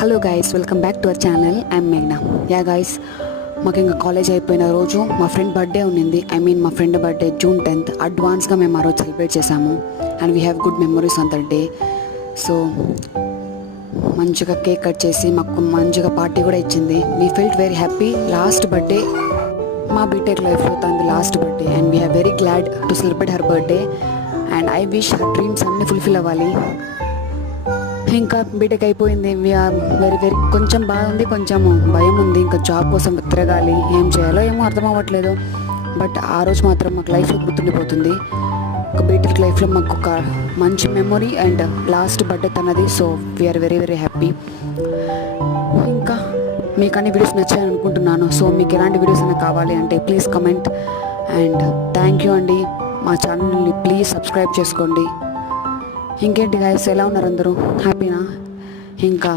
Hello guys, welcome back to our channel. I'm మేఘ్నా. Yeah guys, మాకు ఇంకా college అయిపోయిన రోజు మా ఫ్రెండ్ బర్త్డే ఉన్నింది. మా ఫ్రెండ్ బర్త్డే June 10th. అడ్వాన్స్గా మేము ఆ రోజు సెలబ్రేట్ చేసాము and we have good memories on that day. So మంచిగా కేక్ కట్ చేసి మాకు మంచిగా పార్టీ కూడా ఇచ్చింది. We felt very happy. Last birthday మా బీటెక్ లైఫ్లో తనది last birthday and we have very glad to celebrate her birthday and I wish her dreams అన్నీ ఫుల్ఫిల్ అవ్వాలి. ఇంకా బీటెక్ అయిపోయింది. వీఆర్ వెరీ కొంచెం బాగా ఉంది, కొంచెం భయం ఉంది. ఇంకా జాబ్ కోసం తిరగాలి, ఏం చేయాలో ఏమో అర్థం అవ్వట్లేదు. బట్ ఆ రోజు మాత్రం మాకు లైఫ్లో గుర్తుండిపోతుంది. ఒక బీటెక్ లైఫ్లో మాకు ఒక మంచి మెమొరీ అండ్ లాస్ట్ బర్త్డే తనది. So we are very happy. ఇంకా మీకు అన్ని వీడియోస్ నచ్చాయని అనుకుంటున్నాను. సో మీకు ఎలాంటి వీడియోస్ అయినా కావాలి అంటే please comment and thank you అండి. మా ఛానల్ని ప్లీజ్ సబ్స్క్రైబ్ చేసుకోండి. ఇంకేంటి గైస్, ఎలా ఉన్నారు అందరూ? హ్యాపీనా? ఇంకా